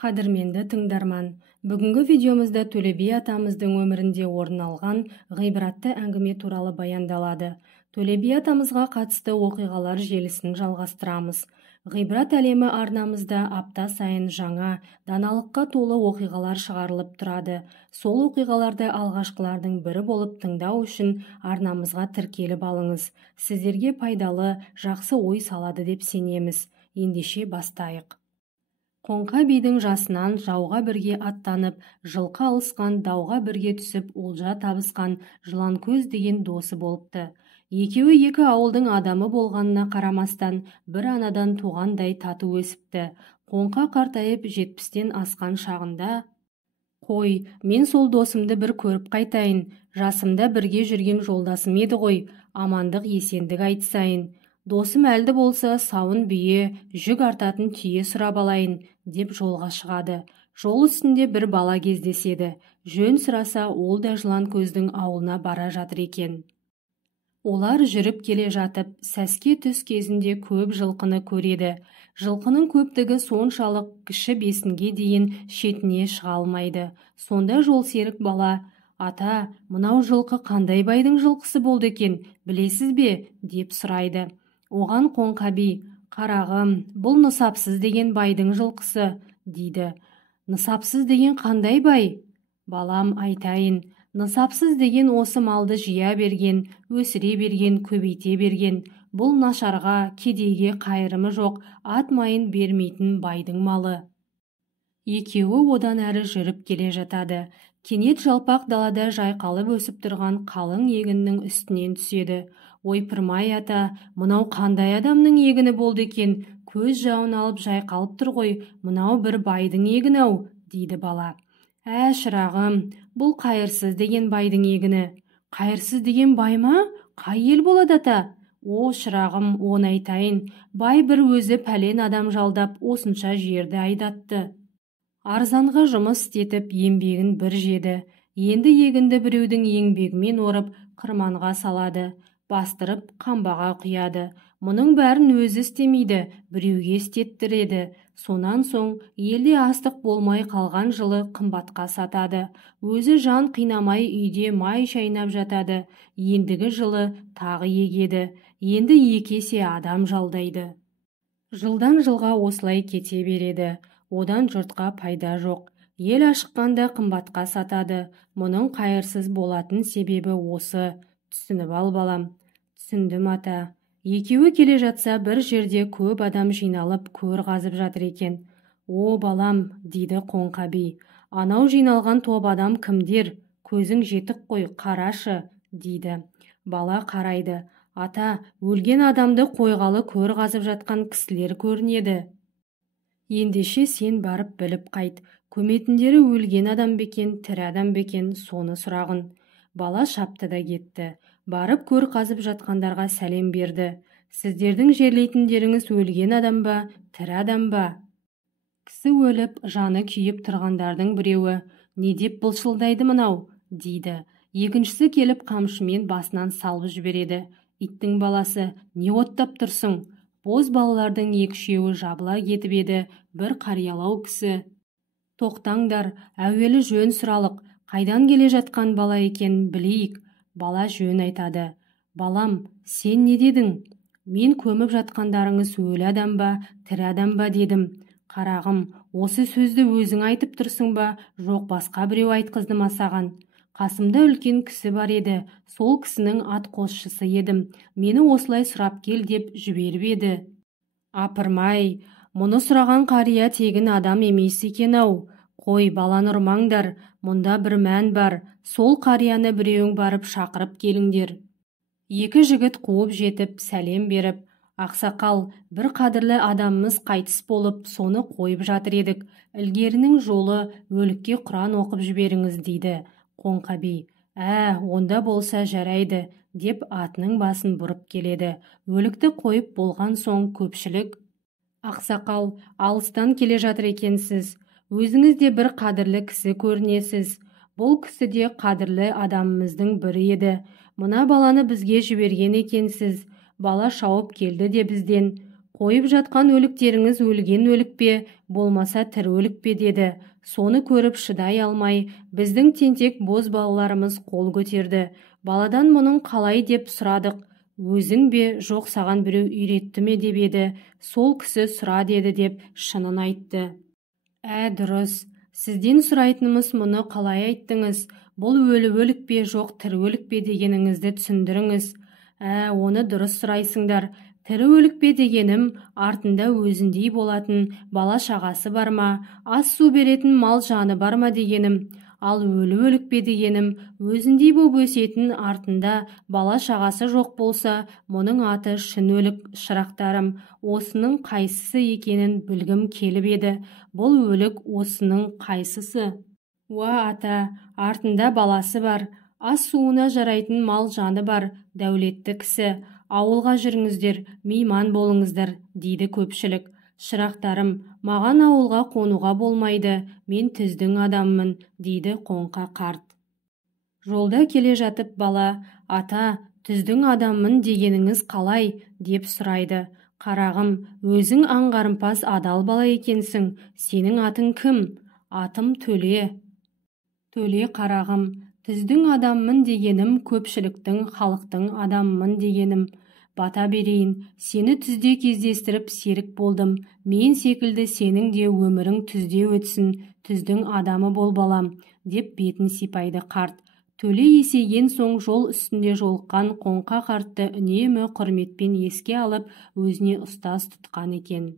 Қадірменді тыңдарман, бүгінгі видеомызда Төле би атамыздың өмірінде орын алған ғибратты әңгіме туралы баяндалады. Төле би атамызға қатысты оқиғалар желісін жалғастырамыз. Ғибрат әлемі арнамызда апта сайын жаңа, даналыққа толы оқиғалар шығарылып тұрады. Сол оқиғаларды алғашқылардың бірі болып тыңдау үшін арнамызға тіркеліп алыңыз. Сіздерге пайдалы, жақсы ой салады деп сенеміз. Ендеше бастайық. Қоңқа бидің жасынан жауға бірге аттанып, жылқы алысқан, дауға бірге түсіп, олжа табысқан Жыланкөз деген досы болыпты. Екеуі екі ауылдың адамы болғанына қарамастан, бір анадан туғандай тату өсіпті. Қоңқа қартайып 70-тен асқан шағында: «Қой, мен сол досымды бір көріп қайтайын. Жасымда бірге жүрген жолдасым еді ғой, амандық есендік айтысайын. Досым әлді болса сауын бие, жүк артатын түйе сұрап алайын» деп жолға шығады. Жол үстінде бір бала кездеседі. Жөн сұраса, ол да Жыланкөздің ауылына бара жатыр екен. Олар жүріп келе жатып, сәске түс кезінде көп жылқыны көреді. Жылқының көптігі соншалық кіші бесінге дейін шетіне шыға алмайды. Сонда жолсерік бала: «Ата, мынау жылқы қандай байдың жылқысы болды екен, білесіз бе?» деп сұрайды. Оған Қоңқа би: «Қарағым, бұл Нысапсыз деген байдың жылқысы» дейді. «Нысапсыз деген қандай бай?» «Балам, айтайын. Нысапсыз деген осы малды жия берген, өсіре берген, көбейте берген. Бұл нашарға, кедейге қайырымы жоқ, ат майын бермейтін байдың малы». Екеуі одан әрі жүріп келе жатады. Кенет жалпақ далада жайқалып өсіп тұрған қалың егіннің үстінен түседі. «Ойпырмай ата, мынау қандай адамның егіні болды екен? Көз жауын алып жайқалып тұр ғой, мынау бір байдың егіні-ау» дейді бала. Шырағым, бұл Қайырсыз деген байдың егіні». «Қайырсыз деген бай ма? Қай ел болады ата?» «О, шырағым, оны айтайын. Бай бір өзі пәлен адам жалдап, осынша жерді айдатты. Арзанға жұмыс істетіп, еңбегін бір жеді. Енді егінді біреудің еңбегімен орып, қырманға салады. Бастырып, қамбаға құяды. Мұның бәрін өзі істемейді, біреуге істеттіреді. Сонан соң елде астық болмай қалған жылы қымбатқа сатады. Өзі жан қинамай үйде май шайнап жатады. Ендігі жылы тағы егеді. Енді 2 есе адам жалдайды. Жылдан жылға осылай кете береді. Одан жұртқа пайда жоқ. Ел ашыққанда қымбатқа сатады. Мұның қайырсыз болатын себебі осы. Түсініп ал балам?» «Түсіндім ата». Екеуі келе жатса, бір жерде көп адам жиналып көр қазып жатыр екен. «О, балам», дейді Қоңқа би, «анау жиналған топ адам кімдер? Көзің жетік қой, қарашы» дейді. Бала қарайды. «Ата, өлген адамды қойғалы көр қазып жатқан кісілер көрінеді». «Ендеше сен барып біліп қайт. Көметіндері өлген адам бекен, тірі адам бекен, соны сұрағын». Бала шапты да кетті. Барып көр қазып жатқандарға сәлем берді. «Сіздердің жерлейтіндеріңіз өлген адам ба, тірі адам ба?» Кісі өліп, жаны күйіп тұрғандардың біреуі: «Не деп былшылдайды мынау?» дейді. Екіншісі келіп қамшымен басынан салып жібереді. «Иттің баласы, не оттап тұрсың?» Боз балалардың 2-3 жабыла кетіп еді. Бір қариялау кісі: «Тоқтаңдар, әуелі жөн сұралық. Қайдан келе жатқан бала екен, білейік». Бала жөн айтады. «Балам, сен не дедің?» «Мен көміп жатқандарыңыз өлі адам ба, тірі адам ба дедім». «Қарағым, осы сөзді өзің айтып тұрсың ба, жоқ басқа біреу айтқызды ма саған?» «Қасымда үлкен кісі бар еді, сол кісінің атқосшысы едім. Мені осылай сұрап кел деп жіберіп еді». «Апырмай, мұны сұраған қария тегін адам емес екен-ау». «Қой, баланы ұрмаңдар, мұнда бір мән бар. Сол қарияны біреуің барып шақырып келіңдер». 2 жігіт қуып жетіп, сәлем беріп: «Ақсақал, бір қадірлі адамымыз қайтыс болып, соны қойып жатыр едік. Ілгерінің жолы, өлікке Құран оқып жіберіңіз» дейді. Қоңқа би: «Онда болса жарайды» деп атының басын бұрып келеді. Өлікті қойып болған соң көпшілік: «Ақсақал, алыстан келе жатыр екенсіз. Өзіңіз де бір қадірлі кісі көрінесіз. Бұл кісі де қадірлі адамымыздың бірі еді. Мына баланы бізге жіберген екенсіз. Бала шауып келді де бізден. Қойып жатқан өліктеріңіз өлген өлік пе, болмаса тірі өлік пе деді. Соны көріп шыдай алмай, біздің тентек боз балаларымыз қол көтерді. Баладан мұның қалай деп сұрадық. Өзің бе, жоқ саған біреу үйретті ме деп еді. Сол кісі сұра деді деп шынын айтты. Дұрыс. Сізден сұрайтынымыз мұны қалай айттыңыз? Бұл өлік пе, жоқ тірі өлік пе дегеніңізді түсіндіріңіз. Оны дұрыс сұрайсыңдар. Тірі өлік пе дегенім, артында өзіндей болатын бала шағасы бар ма, ас су беретін мал жаны бар ма дегенім. Ал өлік пе дегенім, өзіндей боп өсетін артында бала шағасы жоқ болса, мұның аты шын өлік, шырақтарым. Осының қайсысы екенін білгім келіп еді. Бұл өлік осының қайсысы? Ата, артында баласы бар, ас суына жарайтын мал жаны бар, дәулетті кісі. Ауылға жүріңіздер, мейман болыңыздар, дейді көпшілік. Шырақтарым, маған ауылға қонуға болмайды, мен түздің адаммын, дейді қоңқа қарт. Жолда келе жатып бала, ата, түздің адаммын дегеніңіз қалай, деп сұрайды. Қарағым, өзің аңғарымпаз адал бала екенсің, сенің атың кім? Атым Төле. Төле қарағым, түздің адаммын дегенім, көпшіліктің, халықтың адаммын дегенім. Бата берейін, сені түзде кездестіріп серік болдым. Мен секілді сенің де өмірің түзде өтсін, түздің адамы бол балам, деп бетін сипайды қарт. Төле есейген соң жол үстінде жолыққан қоңқа қартты үнемі құрметпен еске алып, өзіне ұстаз тұтқан екен.